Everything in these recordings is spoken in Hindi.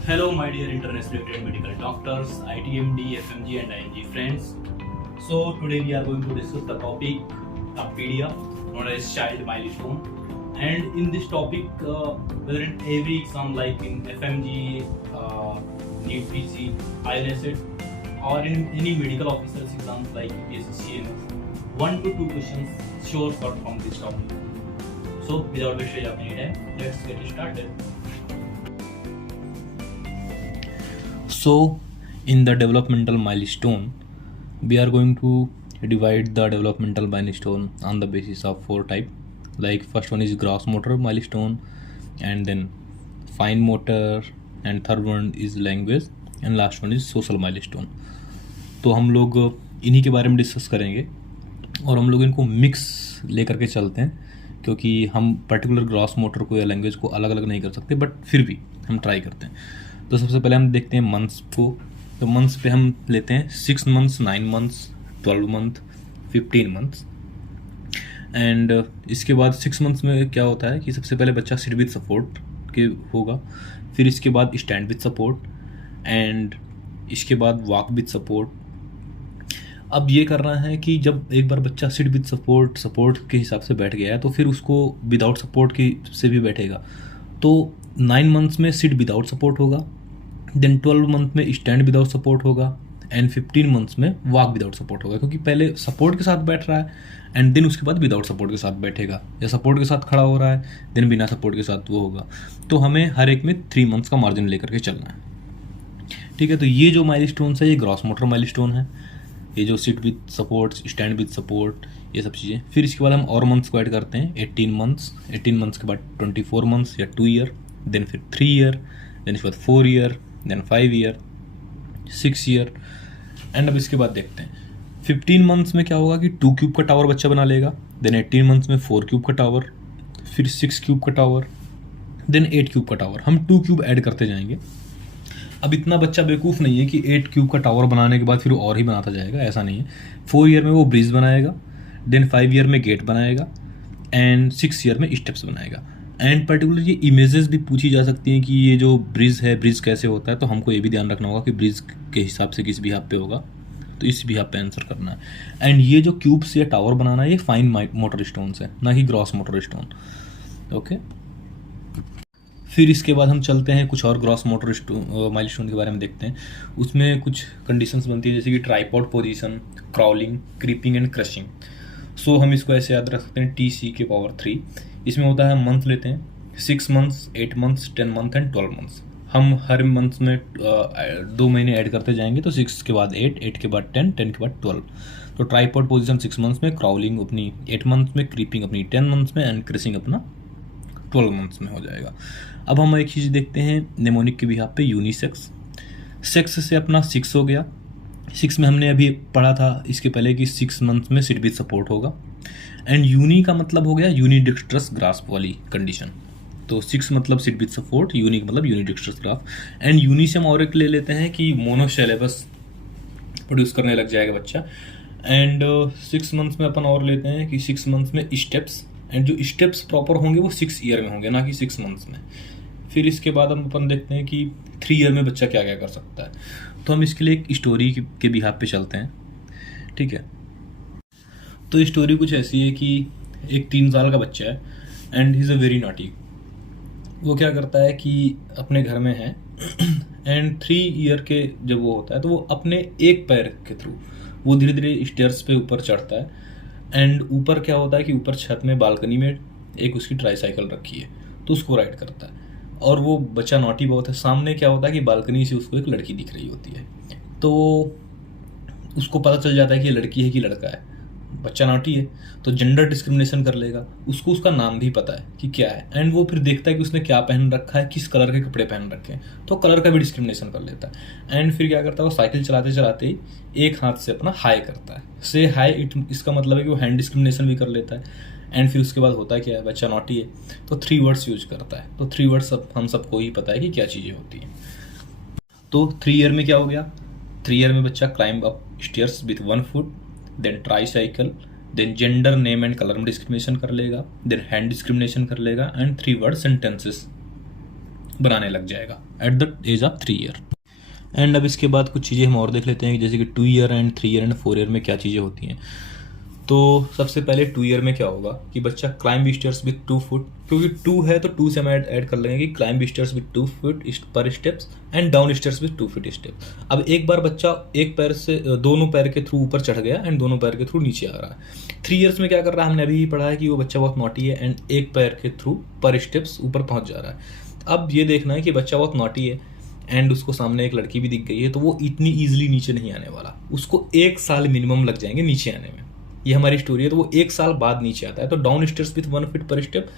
Hello, my dear internationally trained medical doctors, ITMD, FMG, and IMG friends. So, today we are going to discuss the topic of PDF known as child milestone. And in this topic, whether in every exam like in FMG, NEET PC, ILSET, or in any medical officers exams like UPSC, CMS, 1 to 2 questions sure cut from this topic. So, without wasting any time, let's get started. So, in the developmental milestone, we are going to divide the developmental milestone on the basis of 4 type. Like first one is gross motor milestone, and then fine motor, and third one is language, and last one is social milestone. तो हम लोग इन्हीं के बारे में डिस्कस करेंगे और हम लोग इनको मिक्स लेकर के चलते हैं, क्योंकि हम पर्टिकुलर ग्रॉस मोटर को या लैंग्वेज को अलग अलग नहीं कर सकते, बट फिर भी हम ट्राई करते हैं. तो सबसे पहले हम देखते हैं मंथ्स को. तो मंथ्स पे हम लेते हैं 6 months, 9 months, 12 month, 15 months. And इसके बाद 6 मंथ्स में क्या होता है कि सबसे पहले बच्चा सिट विद सपोर्ट के होगा, फिर इसके बाद स्टैंड विद सपोर्ट, एंड इसके बाद वॉक विद सपोर्ट. अब ये करना है कि जब एक बार बच्चा सिट विद सपोर्ट के हिसाब से बैठ गया है, तो फिर उसको विदाउट सपोर्ट की से भी बैठेगा. तो 9 मंथ्स में सिट विदाउट सपोर्ट होगा, देन 12 मंथ में स्टैंड विदाउट सपोर्ट होगा, एंड 15 मंथ्स में वॉक विदाउट सपोर्ट होगा, क्योंकि पहले सपोर्ट के साथ बैठ रहा है एंड देन उसके बाद विदाउट सपोर्ट के साथ बैठेगा, या सपोर्ट के साथ खड़ा हो रहा है देन बिना सपोर्ट के साथ वो होगा. तो हमें हर एक में 3 मंथ्स का मार्जिन लेकर के चलना है. ठीक है, तो ये जो माइलस्टोन्स है ये ग्रॉस मोटर माइलस्टोन है, ये जो sit with support, stand with support, ये सब चीज़ें. फिर इसके बाद हम और मंथ्स को ऐड करते हैं, 18 मंथ्स के बाद 24 मंथ्स या 2 ईयर, देन फिर 3 ईयर, देन इसके बाद 4 year, then 5 year, 6 year. And अब इसके बाद देखते हैं 15 मंथ्स में क्या होगा कि 2 क्यूब का टावर बच्चा बना लेगा, देन 18 मंथ्स में 4 क्यूब का टावर, फिर 6 क्यूब का टावर, देन 8 क्यूब का टावर. हम 2 क्यूब ऐड करते जाएंगे. अब इतना बच्चा बेवकूफ़ नहीं है कि 8 क्यूब का टावर बनाने के बाद फिर और ही बनाता जाएगा, ऐसा नहीं है. 4 ईयर में वो ब्रिज बनाएगा, देन 5 ईयर में गेट बनाएगा, एंड 6 ईयर में स्टेप्स बनाएगा. एंड पर्टिकुलर ये इमेजेस भी पूछी जा सकती हैं कि ये जो ब्रिज है, ब्रिज कैसे होता है. तो हमको ये भी ध्यान रखना होगा कि ब्रिज के हिसाब से किस बिहाफ पे होगा, तो इस बिहाफ पे आंसर करना है. एंड ये जो क्यूब्स या टावर बनाना है ये फाइन मोटर स्टोन्स है, ना कि ग्रॉस मोटर स्टोन. ओके, फिर इसके बाद हम चलते हैं कुछ और ग्रॉस मोटर माइलस्टोन के बारे में देखते हैं. उसमें कुछ कंडीशंस बनती है, जैसे कि tripod position, crawling, creeping and crushing. So हम इसको ऐसे याद रख सकते हैं TC⁴. इसमें होता है मंथ लेते हैं 6 months, 8 months, 10 month and 12 months. हम हर मंथ्स में 2 महीने ऐड करते जाएंगे, तो 6 के बाद 8, 8 के बाद 10, 10 के बाद 12. तो ट्राइपॉड पोजीशन 6 मंथ्स में, क्राउलिंग अपनी 8 मंथ्स में, क्रीपिंग अपनी 10 मंथ्स में, एंड क्रशिंग अपना 12 मंथ्स में हो जाएगा. अब हम एक चीज़ देखते हैं नेमोनिक के बिहाफ पे, यूनिसेक्स. सेक्स से अपना 6 हो गया. 6 में हमने अभी पढ़ा था इसके पहले कि 6 मंथ्स में सिट विद सपोर्ट होगा. एंड यूनी का मतलब हो गया यूनिडेक्स्ट्रस ग्रास्प वाली कंडीशन. तो 6 मतलब सिट विद सपोर्ट, यूनी का मतलब यूनिडेक्स्ट्रस ग्रास्प. एंड यूनी से हम और एक ले लेते हैं कि मोनोसिलेबस प्रोड्यूस करने लग जाएगा बच्चा. एंड 6 मंथ्स में अपन और लेते हैं कि 6 मंथ्स में स्टेप्स, एंड जो स्टेप्स प्रॉपर होंगे वो 6 ईयर में होंगे, ना कि 6 मंथ्स में. फिर इसके बाद हम अपन देखते हैं कि 3 ईयर में बच्चा क्या क्या कर सकता है. तो हम इसके लिए एक स्टोरी के बिहाफ पे चलते हैं. ठीक है, तो स्टोरी कुछ ऐसी है कि एक 3 साल का बच्चा है and he is a very naughty. वो क्या करता है कि अपने घर में है एंड 3 ईयर के जब वो होता है तो वो अपने एक पैर के थ्रू वो धीरे धीरे स्टेयर्स पे ऊपर चढ़ता है. एंड ऊपर क्या होता है कि ऊपर छत में बालकनी में एक उसकी ट्राईसाइकिल रखी है, तो उसको राइड करता है. और वो बच्चा नॉटी बहुत है. सामने क्या होता है कि बालकनी से उसको एक लड़की दिख रही होती है, तो उसको पता चल जाता है कि ये लड़की है कि लड़का है. बच्चा नॉटी है तो जेंडर डिस्क्रिमिनेशन कर लेगा. उसको उसका नाम भी पता है कि क्या है, एंड वो फिर देखता है कि उसने क्या पहन रखा है, किस कलर के कपड़े पहन रखे हैं, तो कलर का भी डिस्क्रिमिनेशन कर लेता है. एंड फिर क्या करता है, वो साइकिल चलाते चलाते ही एक हाथ से अपना हाई करता है. से हाई इसका मतलब है कि वो हैंड डिस्क्रिमिनेशन भी कर लेता है. एंड फिर उसके बाद होता है क्या है, बच्चा नॉटी है तो 3 वर्ड्स यूज करता है. तो 3 वर्ड्स हम सबको ही पता है कि क्या चीज़ें होती हैं. तो 3 ईयर में क्या हो गया, 3 ईयर में बच्चा climb up stairs with 1 foot, then tricycle, then gender, name and colour में डिस्क्रिमिनेशन कर लेगा, देन हैंड डिस्क्रिमिनेशन कर लेगा, एंड 3 वर्ड सेंटेंसेस बनाने लग जाएगा at the age of 3 year. And अब इसके बाद कुछ चीज़ें हम और देख लेते हैं, जैसे कि 2 year and 3 year and 4 year में क्या चीज़ें होती हैं। तो सबसे पहले 2 ईयर में क्या होगा कि बच्चा क्लाइंब स्टेयर्स विथ 2 फुट, क्योंकि 2 है तो 2 से हम ऐड कर लेंगे कि क्लाइंब स्टेयर्स विथ 2 फुट पर steps and down stairs with 2 foot step. अब एक बार बच्चा एक पैर से दोनों पैर के थ्रू ऊपर चढ़ गया एंड दोनों पैर के थ्रू नीचे आ रहा है। 3 ईयर्स में क्या कर रहा है, हमने अभी ही पढ़ा है कि वो बच्चा बहुत नॉटी है एंड एक पैर के थ्रू पर स्टेप्स ऊपर पहुंच जा रहा है। अब ये देखना है कि बच्चा बहुत नॉटी है एंड उसको सामने एक लड़की भी दिख गई है, तो वो इतनी ईजिली नीचे नहीं आने वाला, उसको 1 साल मिनिमम लग जाएंगे नीचे आने में। ये हमारी स्टोरी है, तो वो 1 साल बाद नीचे आता है। तो डाउन स्टेयर्स विथ 1 फीट पर step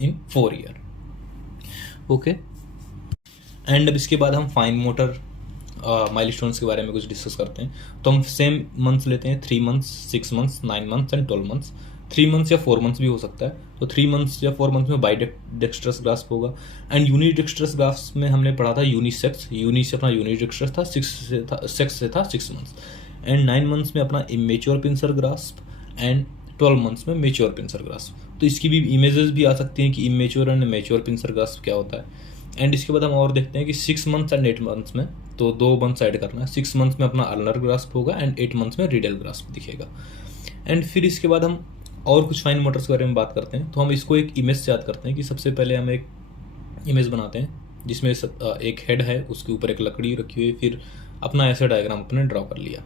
in 4 year. Okay, and अब इसके बाद हम फाइन मोटर माइलस्टोन्स के बारे में कुछ डिस्कस करते हैं। तो हम सेम मंथ्स लेते हैं, 3 months, 6 months, 9 months and 12 months. 3 months या 4 मंथ्स भी हो सकता है। तो 3 मंथ्स या 4 मंथ्स में बाई डेक्स्ट्रस ग्रास्प होगा एंड यूनिडेक्स्ट्रस ग्रास्प में हमने पढ़ा था यूनिसेक्स, यूनि से अपना यूनिडेक्स्ट्रस था, सेक्स से था 6 मंथ्स एंड 9 मंथ्स में अपना immature pincer grasp and 12 months में मेच्योर पिंसर ग्रास्प। तो इसकी भी इमेजेस भी आ सकती हैं कि immature and mature pincer grasp क्या होता है। एंड इसके बाद हम और देखते हैं कि 6 मंथ्स एंड 8 मंथ्स में, तो 2 मंथ्स ऐड करना है। 6 मंथ्स में अपना अल्नर ग्रास्प होगा एंड 8 मंथ्स में रिडल ग्रास्प दिखेगा। एंड फिर इसके बाद हम और कुछ फाइन मोटर्स के बारे में बात करते हैं। तो हम इसको एक इमेज से याद करते हैं कि सबसे पहले हम एक इमेज बनाते हैं जिसमें एक हेड है, उसके ऊपर एक लकड़ी रखी हुई है, फिर अपना ऐसा डायग्राम अपने ड्रॉ कर लिया।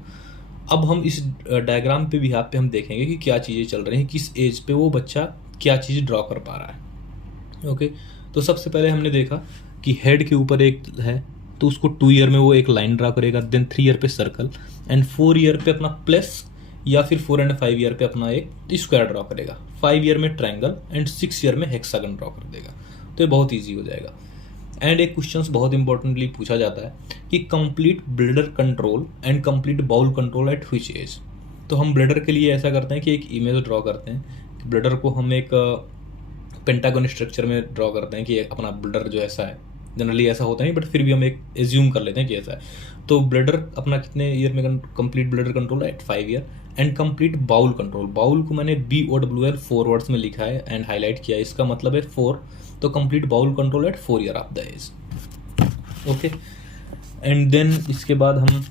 अब हम इस डायग्राम पे बिहाफ पे हम देखेंगे कि क्या चीज़ें चल रही हैं, किस एज पे वो बच्चा क्या चीज़ ड्रॉ कर पा रहा है। ओके, तो सबसे पहले हमने देखा कि हेड के ऊपर एक है, तो उसको 2 ईयर में वो एक लाइन ड्रा करेगा, देन 3 ईयर पे सर्कल एंड 4 ईयर पे अपना प्लस या फिर 4 एंड 5 ईयर पे अपना एक स्क्वायर ड्रॉ करेगा, 5 ईयर में ट्रायंगल एंड 6 ईयर में हेक्सागन ड्रॉ कर देगा। तो ये बहुत ईजी हो जाएगा। एंड एक क्वेश्चंस बहुत इंपॉर्टेंटली पूछा जाता है कि complete bladder control and complete bowel control at which age. तो हम ब्लडर के लिए ऐसा करते हैं कि एक इमेज ड्रॉ करते हैं कि ब्लडर को हम एक पेंटागन स्ट्रक्चर में ड्रॉ करते हैं कि अपना ब्लडर जो ऐसा है, जनरली ऐसा होता नहीं बट फिर भी हम एक एज्यूम कर लेते हैं कि ऐसा है। तो ब्लडर अपना कितने ईयर में complete bladder control at 5 year and complete bowel control, bowel को मैंने BOWL 4 वर्ड्स में लिखा है एंड हाईलाइट किया है, इसका मतलब है 4। तो complete bowel control at 4 year of the age. Okay, and then इसके बाद हम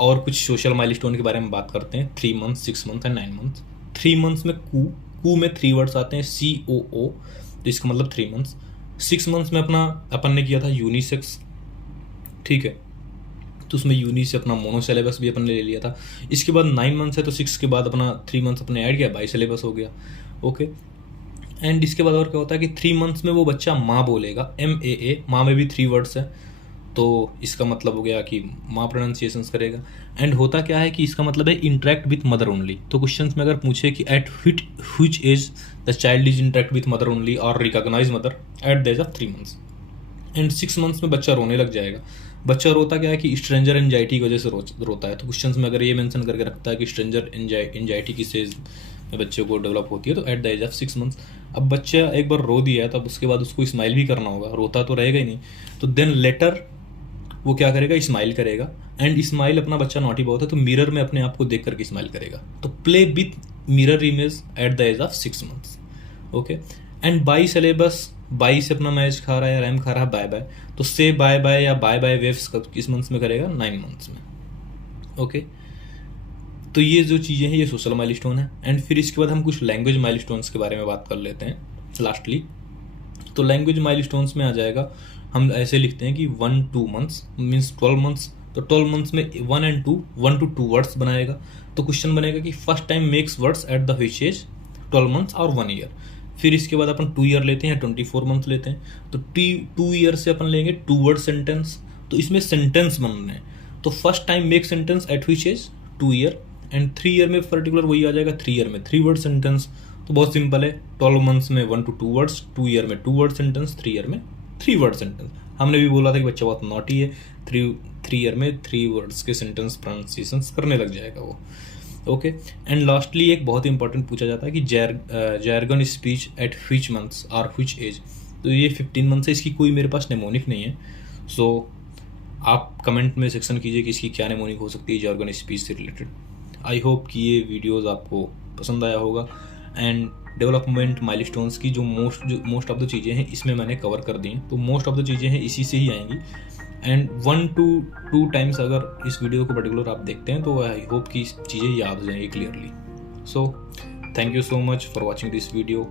और कुछ सोशल माइलस्टोन के बारे में बात करते हैं। 3 month, 6 month and 9 month. 3 months में कू में 3 वर्ड्स आते हैं, COO, तो इसका मतलब 3 मंथ्स। 6 मंथ्स में अपन ने किया था यूनिसेक्स, ठीक है, तो उसमें यूनि से अपना मोनोसिलेबस भी अपन ने ले लिया था। इसके बाद 9 मंथ्स है, तो 6 के बाद अपना 3 मंथ्स अपने ऐड किया, बाई सिलेबस हो गया। ओके, एंड इसके बाद और क्या होता है कि 3 मंथ्स में वो बच्चा माँ बोलेगा, MAA, माँ में भी 3 वर्ड्स है, तो इसका मतलब हो गया कि माँ प्रोनाउंसिएशंस करेगा। एंड होता क्या है कि इसका मतलब है इंटरेक्ट विथ मदर ओनली। तो क्वेश्चंस में अगर पूछे कि at which age the child is interact with mother only और recognise mother, at the age of 3 months. And 6 months में बच्चा रोने लग जाएगा। बच्चा रोता क्या है कि स्ट्रेंजर एंजाइटी की वजह से रोता है। तो क्वेश्चंस में अगर ये मेंशन करके रखता है कि स्ट्रेंजर एंजाइटी किस एज में बच्चे को डेवलप होती है, तो at the age of 6 months. अब बच्चा एक बार रो दिया है, तो अब उसके बाद उसको स्माइल भी करना होगा, रोता तो रहेगा ही नहीं। तो देन लेटर वो क्या करेगा, स्माइल करेगा। एंड स्माइल, अपना बच्चा नॉटी बहुत है तो मिरर में अपने आप को देख करके स्माइल करेगा। तो play with mirror image at the age of 6 months. Okay, and by syllabus, by से अपना मैच खा रहा है या रैम खा रहा है, बाय बाय, तो से बाय बाय या बाय बाय वेव्स किस मंथ्स में करेगा, 9 मंथ्स में। ओके, तो ये जो चीज़ें हैं ये सोशल माइलस्टोन है। एंड फिर इसके बाद हम कुछ लैंग्वेज माइलस्टोन्स के बारे में बात कर लेते हैं लास्टली। तो लैंग्वेज माइलस्टोन्स में आ जाएगा, हम ऐसे लिखते हैं कि 1-2 मंथ्स मीन्स 12 मंथ्स। तो 12 मंथ्स में 1 to 2 वर्ड्स बनाएगा। तो क्वेश्चन बनेगा कि first time makes words at the which age, 12 months और 1 ईयर। फिर इसके बाद अपन 2 ईयर लेते हैं, 24 मंथ लेते हैं। तो 2 ईयर से अपन लेंगे 2 वर्ड सेंटेंस। तो इसमें सेंटेंस बनने हैं, तो first time make sentence at which age, 2 year. And 3 year में पर्टिकुलर वही आ जाएगा, 3 ईयर में 3 वर्ड सेंटेंस। तो बहुत सिंपल है, 12 मंथ्स में 1 to 2 वर्ड्स, 2 ईयर में 2 वर्ड सेंटेंस, 3 ईयर में 3 वर्ड सेंटेंस। हमने भी बोला था कि बच्चा बहुत नॉटी है, 3 ईयर में 3 वर्ड्स के सेंटेंस प्रोनाउंसिएशन करने लग जाएगा वो। ओके, एंड लास्टली एक बहुत इंपॉर्टेंट पूछा जाता है कि जैरगन स्पीच एट व्हिच मंथ्स और व्हिच एज। तो ये 15 मंथ है, इसकी कोई मेरे पास नेमोनिक नहीं है। सो आप कमेंट में सेक्शन कीजिए कि इसकी क्या नेमोनिक हो सकती है जैरगन स्पीच से रिलेटेड। आई होप कि ये वीडियोज़ आपको पसंद आया होगा। एंड डेवलपमेंट माइलस्टोन्स की जो मोस्ट ऑफ द चीज़ें हैं इसमें मैंने कवर कर दी हैं, तो मोस्ट ऑफ द चीज़ें हैं इसी से ही आएंगी। एंड 1 to 2 टाइम्स अगर इस वीडियो को पर्टिकुलर आप देखते हैं तो आई होप कि चीज़ें याद हो जाएंगी clearly. So thank you so much for watching this video.